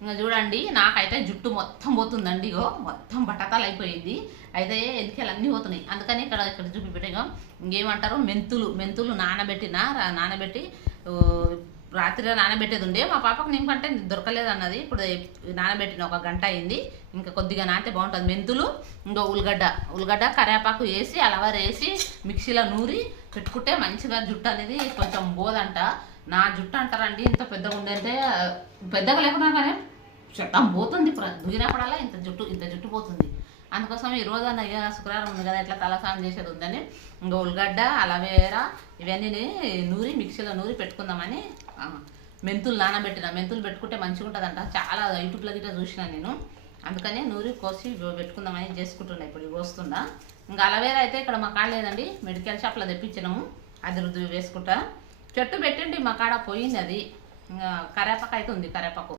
ఇంకా చూడండి నాకైతే జుట్టు మొత్తం పోతుందండి. ఇగో మొత్తం బట్టతలు అయిపోయింది. అయితే ఎలికలు అన్నీ పోతున్నాయి. అందుకని ఇక్కడ ఇక్కడ చూపిపెట్టాం. ఇంకేమంటారు, మెంతులు నానబెట్టి రాత్రి నానబెట్టేది ఉండే. మా పాపకు నింపంటే దొరకలేదు అన్నది. ఇప్పుడు నానబెట్టిన 1 గంట అయింది. ఇంకా కొద్దిగా నానితే బాగుంటుంది. మెంతులు, ఇంకా ఉల్లిగడ్డ కరివేపాకు వేసి అలవారు వేసి మిక్సీలో నూరి పెట్టుకుంటే మంచిగా జుట్టు అనేది కొంచెం బోదంట. నా జుట్టు అంటారండి ఇంత పెద్దగా ఉండంటే, పెద్దగా లేకున్నా కానీ చట్టం పోతుంది. ఇప్పుడు దుగినప్పుడల్లా ఇంత జుట్టు పోతుంది. అందుకోసం ఈ రోజు అన్న శుక్రవారం ఉంది కదా, ఇట్లా తలస్నానం చేసేది ఉందని ఇంకా ఉల్లిగడ్డ అలవేరా ఇవన్నీ మిక్సీలో నూరి పెట్టుకుందామని మెంతులు మెంతులు పెట్టుకుంటే మంచిగా ఉంటుందంట. చాలా యూట్యూబ్లో గిట్ట చూసిన నేను. అందుకని నూరి కోసి పెట్టుకుందామని చేసుకుంటున్నా. ఇప్పుడు వస్తుందా. ఇంకా అలవేరా అయితే ఇక్కడ మా కాడ లేదండి, మెడికల్ షాప్లో తెప్పించినాము. అది రుద్దు వేసుకుంటా. చెట్టు పెట్టండి మా కాడ పోయింది అది. ఇంకా కరేపాకు అయితే ఉంది, కరేపాకు